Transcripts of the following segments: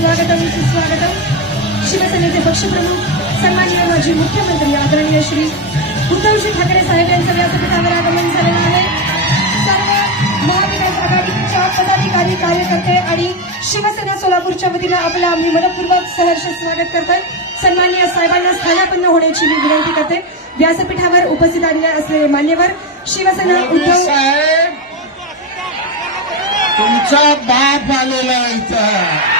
स्वागतम सुस्वागतम। शिवसेनेचे पक्षप्रमुख सन्माननीय माजी मुख्यमंत्री आदरणीय श्री उद्धवजी ठाकरे साहेब यांचं व्यासपीठावर आगमन झालेलं आहे। सर्व महाविकास आघाडीच्या पदाधिकारी कार्यकर्ते आणि शिवसेना सोलापूरच्या वतीनं आपलं आम्ही मनपूर्वक सहर्ष स्वागत करतोय। सन्माननीय साहेबांना स्थानापन्न होण्याची मी विनंती करते। व्यासपीठावर उपस्थित असलेले मान्यवर शिवसेना उद्धव साहेब, तुमचा बाप आलेला इथं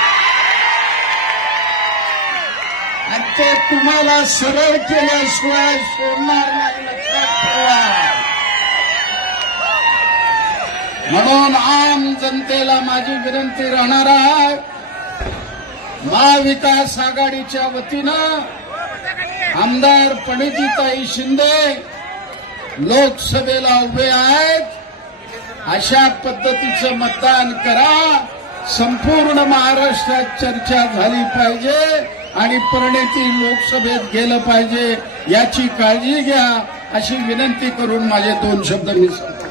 आणि ते तुम्हाला सरळ केल्याशिवाय सोडणार नाही, लक्षात ठेवा। म्हणून आम जनतेला माझी विनंती राहणार आहे, महाविकास आघाडीच्या वतीनं आमदार प्रणितीताई शिंदे लोकसभेला उभे आहेत, अशा पद्धतीचं मतदान करा। संपूर्ण महाराष्ट्रात चर्चा झाली पाहिजे आणि प्रणिती लोकसभेत गेलं पाहिजे, याची काळजी घ्या, अशी विनंती करून माझे 2 शब्द मी सांगतो।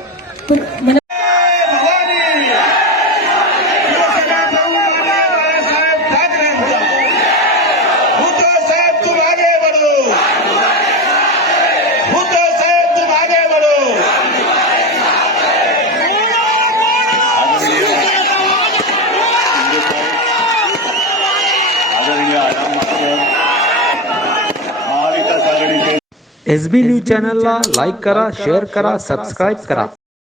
SB न्यूज चॅनलला लाईक करा, शेअर करा, सबस्क्राईब करा।